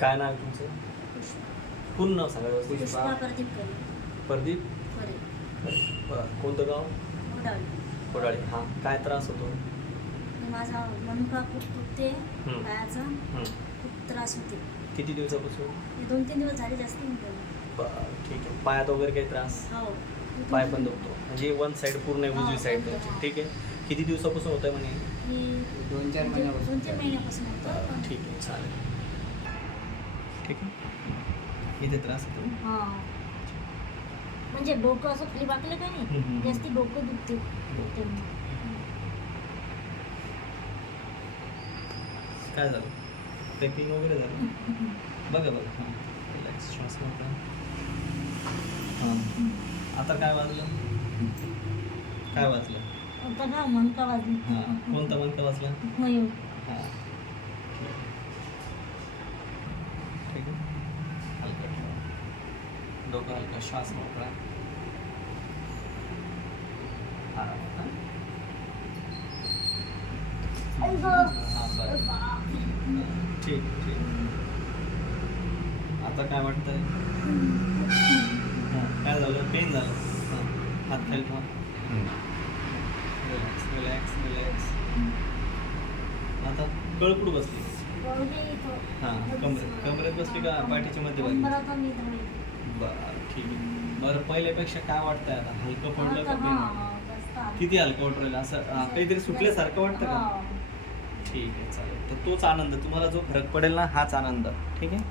काय नाव आहे तुमचं? पूर्ण नाव सांगा व्यवस्थित. पुष्पा प्रदीप करे. प्रदीप? करे बरं. कोणतं गाव? उडाली कोडाळी. हां काय त्रास होतो? माझा मनुका खूप दुखते हम्म. पायाचा हं. खूप त्रास होते. किती दिवसापासून? हे दोन तीन दिवस झाले जास्त. बरं ठीक आहे. पायात वगैरे काही त्रास? हो. पाय पण दुखतो. म्हणजे वन साईड पूर्ण आहे उजवी हां, साईड हां. ठीक आहे. किती दिवसापासून होत आहे म्हणे? हे दोन चार महिन्यापासून दोन तीन महिन्यापासून होतं पण ठीक आहे. चालेल. ठीक आहे इथे त्रास होतो? हा. म्हणजे डोकं असं खाली वाकलं का नाही? हम्म. जास्ती डोकं दुखते. काय झालं? पेकिंग वगैरे झालं? बघा बघा. हां. रिलॅक्स श्वास मोकळा हां. आता काय वाजलं? काय वाजलं? आता का मनका वाजली. हां. कोणता मनका वाजला? मयूर हां ठीक आहे हलका ठेवा डोकं हलका श्वास मोकळा. ठीक ठीक. आता काय वाटतंय? हां काय झालं? पेन झालं. हात खाली ठेवा. रिलॅक्स रिलॅक्स रिलॅक्स आता कळकुड बसली. हां कमरेत. कमरेत बसली का? पाठीच्या मध्यभागी? बरं ठीक आहे बरं पहिल्यापेक्षा काय वाटतंय आता? हलकं पडलं का पेन. किती हलकं वाटू राहिलं? असं हां, काहीतरी सुटल्यासारखं वाटतं का? हा. ठीक आहे चालेल. तर तोच आनंद. तुम्हाला जो फरक पडेल ना हाच आनंद. ठीक आहे?